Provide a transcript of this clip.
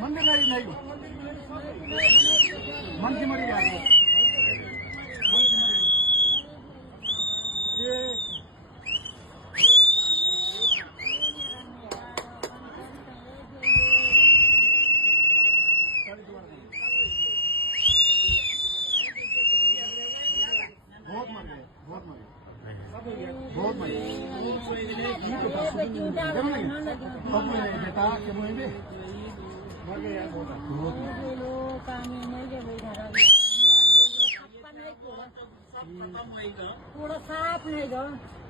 मंदिर नहीं मन की मरी यार ये बहुत मर गए बहुत बेटा के मुझे मर गए यार बहुत पूरा साफ नहीं दो